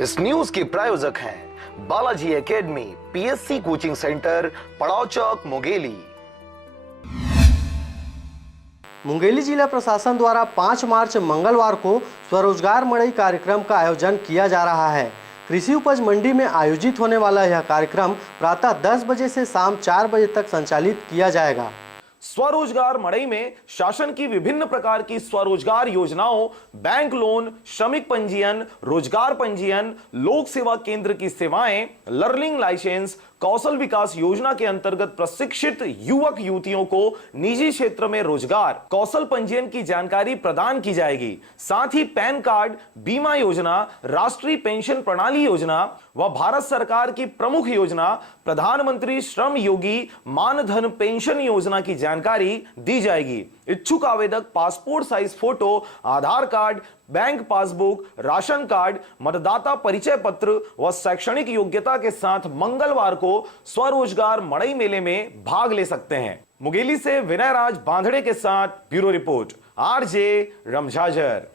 इस न्यूज के प्रायोजक हैं Balaji academy, PSC coaching centre, पड़ाव चौक, मुंगेली। मुंगेली जिला प्रशासन द्वारा 5 मार्च मंगलवार को स्वरोजगार मड़ई कार्यक्रम का आयोजन किया जा रहा है। कृषि उपज मंडी में आयोजित होने वाला यह कार्यक्रम प्रातः 10 बजे से शाम 4 बजे तक संचालित किया जाएगा। स्वरोजगार मड़ई में शासन की विभिन्न प्रकार की स्वरोजगार योजनाओं, बैंक लोन, श्रमिक पंजीयन, रोजगार पंजीयन, लोक सेवा केंद्र की सेवाएं, लर्निंग लाइसेंस, कौशल विकास योजना के अंतर्गत प्रशिक्षित युवक युवतियों को निजी क्षेत्र में रोजगार, कौशल पंजीयन की जानकारी प्रदान की जाएगी। साथ ही पैन कार्ड, बीमा योजना, राष्ट्रीय पेंशन प्रणाली योजना व भारत सरकार की प्रमुख योजना प्रधानमंत्री श्रम योगी मानधन पेंशन योजना की जानकारी दी जाएगी। इच्छुक आवेदक passport size photo, Aadhaar card, bank passbook, ration card, मतदाता परिचय पत्र व शैक्षणिक योग्यता के साथ मंगलवार को स्वरोजगार मड़ई मेले में भाग ले सकते हैं। मुंगेली से विनय राज बांधड़े के साथ ब्यूरो रिपोर्ट, आरजे रमझाझर।